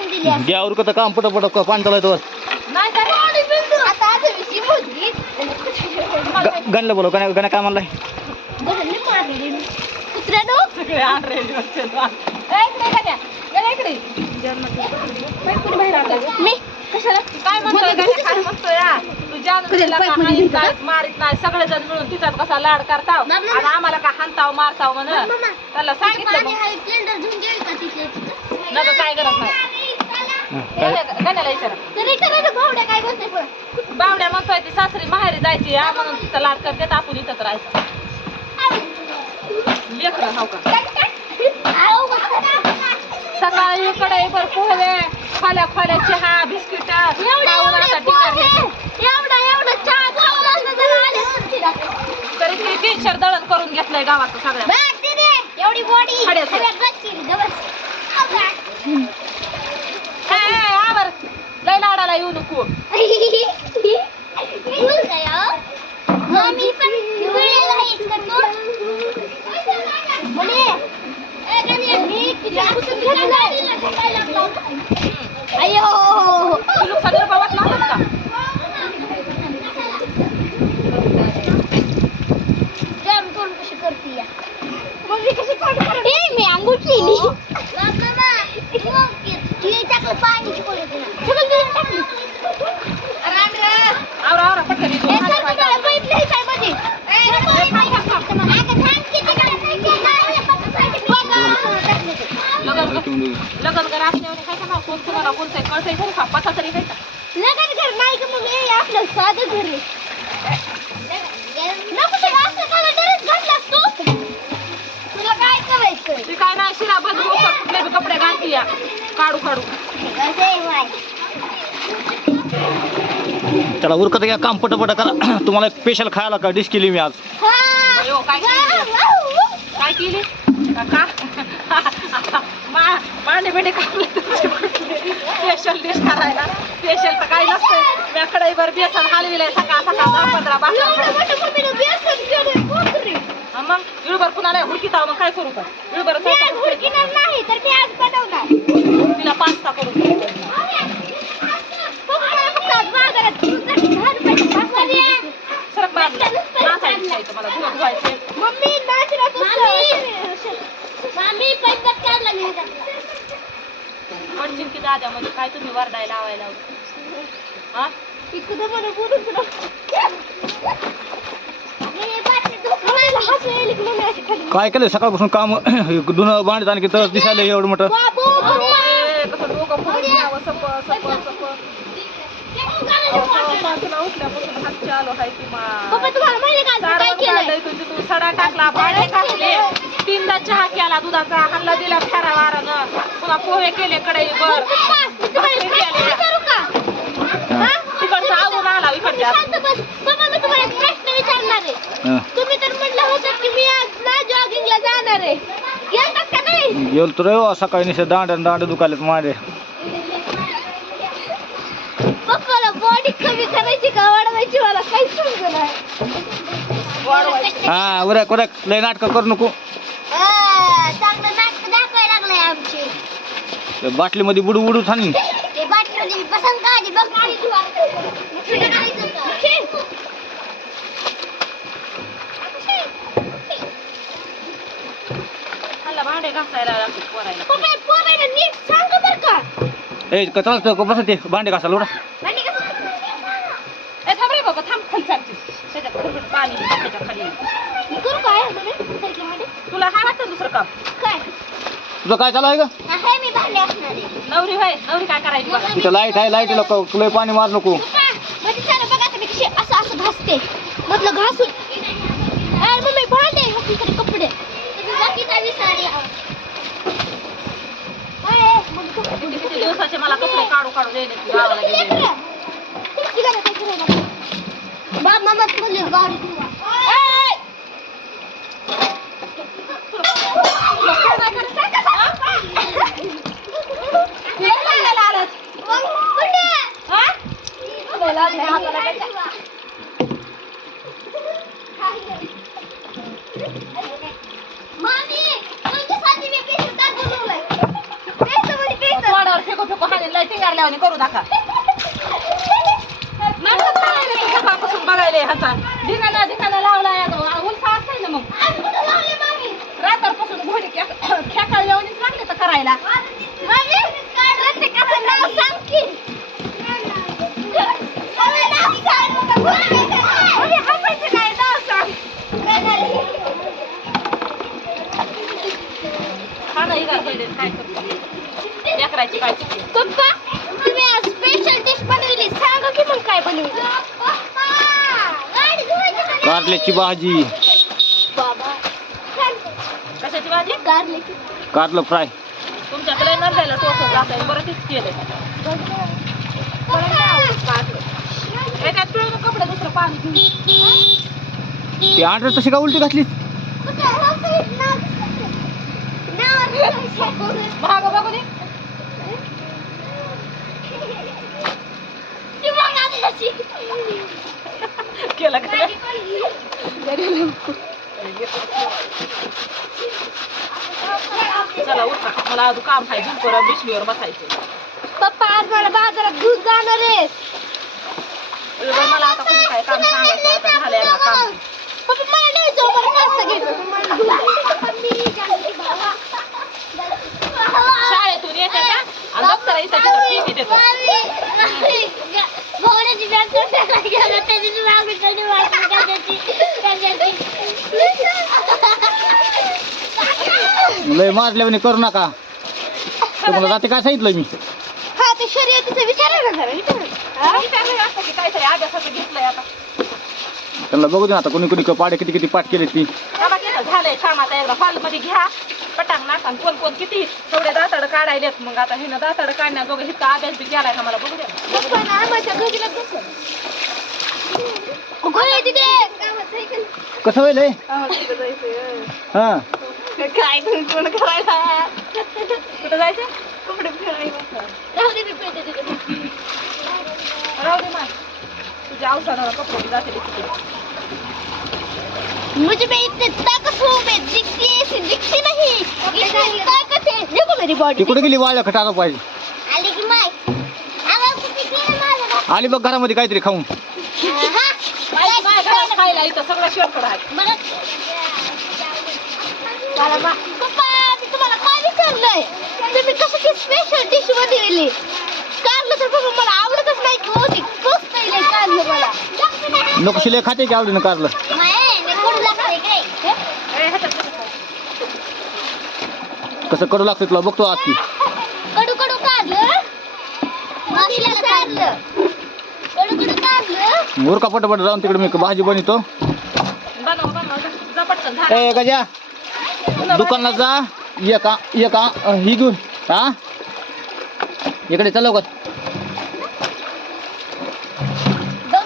दिली असती. घ्या उरकत काम पट पट पाणी चालायचं. गणलं बोलो गण्या गण्या काय म्हणलाय? मी. कशाला? काय म्हणतोय? जानू तिला का हाणीत नाही, मारीत नाही सगळेजण मिळून तिच्यात कसा लाड करताव मामा. आणि आम्हाला का मारताव म्हण मामा. त्याला सांगितलं मग? नका काय गरज नाही हं, गण्याला विचारा? बावड्या म्हणतोय ती सासरी माहेरी जायची हा म्हणून तिथं लाड करते आपण इथंच राहायचं लेकरं हाव का. सकाळी कढईभर पोहे खाल्या खाल्या चहा बिस्किट एवढे एवढे पोहे, एवढा एवढा चहा खावला असता तर आले असते ना. तरी ती टेन्शन दळण गावाचं सगळ्या. एवढी बॉडी आवर लय लाडाला येऊ नको मम्मी पण वेळेला हेच करतो म्हणे, ए, गण्या, मी तुझ्या पुसून घ्यायला गाडीला ढकलायला लागलो. अय्यो तुला सदर बाबात लागत का जाम तोंड कशी करते या मम्मी कशी तोंड करते ए मी अंघोळ केली टाकलं पाणी सगळं दिलं टाकली आवरा आवरा पटकन इथून. ए, सर, तुम्हाला पाईप न्यायचा आहे मध्ये. आता थांब किती बघा. लग्न कर असल्यावर काय कळतंय बरं का? पता तरी काय का? लगन घर नाही का मग हे आपलं साधं घर आहे. नको ते असं का? dress घातलास तू? तुला काय करायचं ती काय नाही शिरा बदलू कुठले बी कपडे घालती या. काढू काढू. त्याला उरकत घ्या काम पट पट करा. तुम्हाला स्पेशल खायला का? डिश केली मी आज. अयो, काय केली? काय केली? का मा- मांडे बिंडे कापले स्पेशल डिश करायला. स्पेशल तर काही नसतं. मी कढईभर बेसन हलविलंय सकाळ सकाळ दहा पंधरा बारा मग? इळभर पुन्हा नाही हुडकीत आहो, मग काय करू नाही तर मी आज बनवणार. तिला पास्ता करून. सरक बाजूला. नाचायचं मला धुवं धुवायचे मम्मी मम्मी! दाद्यामध्ये काय तुम्ही वरडायला लावायला? हा? इकडं मला बोलून तुला काय केलं सकाळपासून काम धुणं भांडत आणखी तर दिसायला एवढं मोठं. कसं डोकं फोडून घ्यावं, सप सप सप. तुला उठल्यापासून हात चालू आहे का मी सडा टाकला तीनदा चहा केला दुधाचा हल्ला दिला फेरा वारानं पुन्हा पोहे केले कढईवर? हा? तिकडचा आवरून आला इकडच्या. शांत बस. पप्पा, मी तुम्हाला एक प्रश्न विचारणार आहे. हं. तुम्ही तर म्हटलं होतं की मी आज ना जॉगिंगला जाणार आहे. गेलतात का नाही? गेलो तर हो, सकाळी निशे दांड दांड दुखालेत माझे पप्पाला बॉडी कमी करायची का? वाढवायची मला काही समजलं नाही. हा उरक उरक. लय नाटकं करू नको. चांगलं नाटक दाखवायला लागलंय आमचे. ते बाटलीमध्ये बुडू बुडू हे का. ए बस ते. भांडे घासायला उडा. थांब थांब काय? तुला वाटतं दुसरं काम? काय? तुझं काय चालू आहे का आहे मी भांडे असणार आहे. नवरी होय नवरी काय करायची बघा. तिथं लाइट आहे लाइट तुला पाणी मार नको. पप्पा मध्ये चालू बघा आता मी कशी असं असं घासते म्हटलं घासून. अरे मम्मी भांडे घासून सगळे कपडे. अरे, किती किती दिवसाचे मला काढू काढू तू गावाला गेले? बाप मामा बोलले गाडी ठेवा. तुला फेको फेको हाणे लय टिंगार लावणी करू दाखा सकाळपासून बघायला ह्याचा धिंगाणा धिंगाणा लावला उलसा असाय ना मग. रात्रपासून घोडी खेकाळ लावणीच लागले तर करायला. लेकराची पप्पा तुम्ही आज स्पेशल डिश बनवली. सांगा की मग काय बनवली कारल्याची भाजी. बाबा. कशाची भाजी? गार्लिक कारलं फ्राय. तुमच्याकडे टोचून जात आहे बरं तीच केलं पिळून कपडे दुसरं पाणी घेऊन. ती ऑर्डर तशी का उलटी घातली महाग बघू दे केलं का चला उठा. मला अजून काम आहे. झुंपर बिशलीवर बसायचं. पप्पा आज मला बाजारात दूध जाणार आहे. मला आता कोणी काय काम सांगायचं? आता झालंय काम. पप्पा मला नाही जाऊ मला पास्ता शाळेतून लय मारल्याने करू नका. तुम्हाला जाते काय सांगितलं मी? हा ते शर्यतीचा विचार आहे ना जरा विचार हा? विचारलंय आता की काहीतरी अभ्यासाचं घेतलंय आता त्यांना बघू दे ना आता कोणी कोणी पाडे किती किती पाठ केले ती. बाबा केलं झालंय काम आता एकदा घ्या. पटांग कोण कोण किती तेवढे दाताड काढायलेत. मग आता हे ना दाताड काढण्या बघ इतका अभ्यास बी केलाय का मला. बघू द्या आम्हाच्या तिथे? कसं होईल हे? हा. काय कोण करायला? कुठं जायचं? कपडे फिरायला? राहू दे मी पेटे तिथे राहू दे माय. तुझ्या अवसानाला कपडे जाते तिथे मुझे में इतनी ताकत हूँ मैं दिखती ऐसी दिखती नहीं। इतनी ताकत है। देखो मेरी बॉडी कुठे गेली? वाळल्या खटारा पाहिजे. आले की माय. आवाज कुठे गेला माझा आली बघ घरामध्ये काहीतरी खाऊन. खायला इथं सगळं आहे. मला पप्पा मी तुम्हाला काय विचारलंय? तुम्ही कशाची स्पेशल डिश बनवली कारलं तर बघा मला आवडतच नाही. की होती खूप नाही लय कारलं मला? नको शिले खाते की आवडीनं कारलं नाही मी कोण लागते काय कसं? कसं कडू लागतं तुला? बघतो आज की. कडू कडू कारलं माशीला कारलं कडू कडू कारलं मुरका पटपट जाऊन तिकडे मी भाजी बनवतो. बनव बनव. जा. जा पटकन झालं. ए गजा. दुकानात जा. ये का ये का ही घेऊन हा? इकडे चल लवकर.